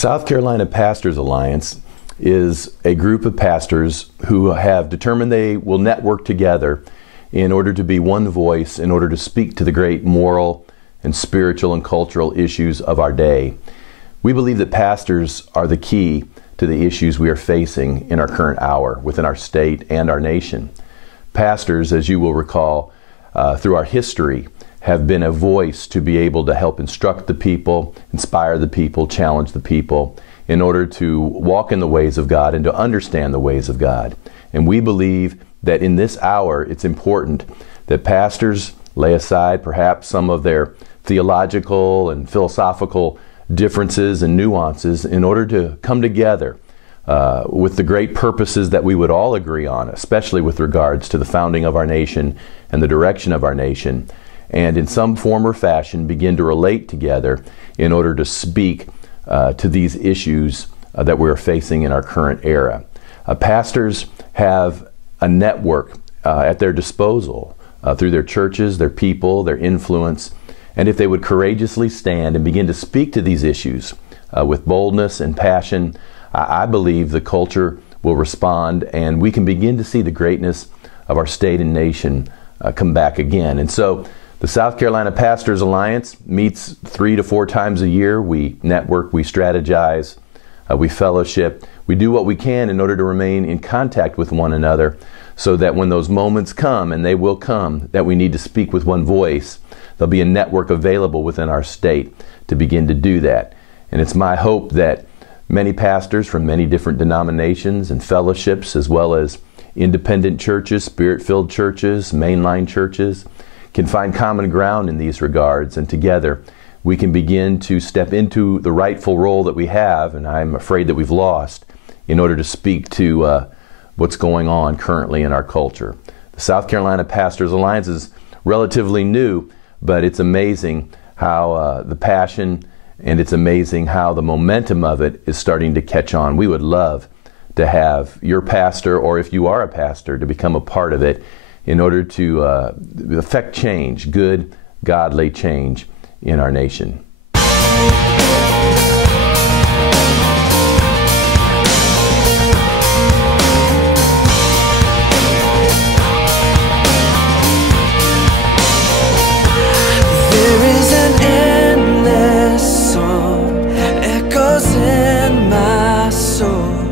South Carolina Pastors Alliance is a group of pastors who have determined they will network together in order to be one voice, in order to speak to the great moral and spiritual and cultural issues of our day. We believe that pastors are the key to the issues we are facing in our current hour within our state and our nation. Pastors, as you will recall, through our history, have been a voice to be able to help instruct the people, inspire the people, challenge the people in order to walk in the ways of God and to understand the ways of God. And we believe that in this hour it's important that pastors lay aside perhaps some of their theological and philosophical differences and nuances in order to come together with the great purposes that we would all agree on, especially with regards to the founding of our nation and the direction of our nation, and in some form or fashion begin to relate together in order to speak to these issues that we're facing in our current era. Pastors have a network at their disposal through their churches, their people, their influence, and if they would courageously stand and begin to speak to these issues with boldness and passion, I believe the culture will respond and we can begin to see the greatness of our state and nation come back again. And so the South Carolina Pastors Alliance meets 3 to 4 times a year. We network, we strategize, we fellowship. We do what we can in order to remain in contact with one another so that when those moments come, and they will come, that we need to speak with one voice, there'll be a network available within our state to begin to do that. And it's my hope that many pastors from many different denominations and fellowships, as well as independent churches, spirit-filled churches, mainline churches, can find common ground in these regards, and together we can begin to step into the rightful role that we have, and I'm afraid that we've lost, in order to speak to what's going on currently in our culture. The South Carolina Pastors Alliance is relatively new, but it's amazing how the passion, and it's amazing how the momentum of it is starting to catch on. We would love to have your pastor, or if you are a pastor, to become a part of it in order to affect change, good, godly change in our nation. There is an endless song echoes in my soul.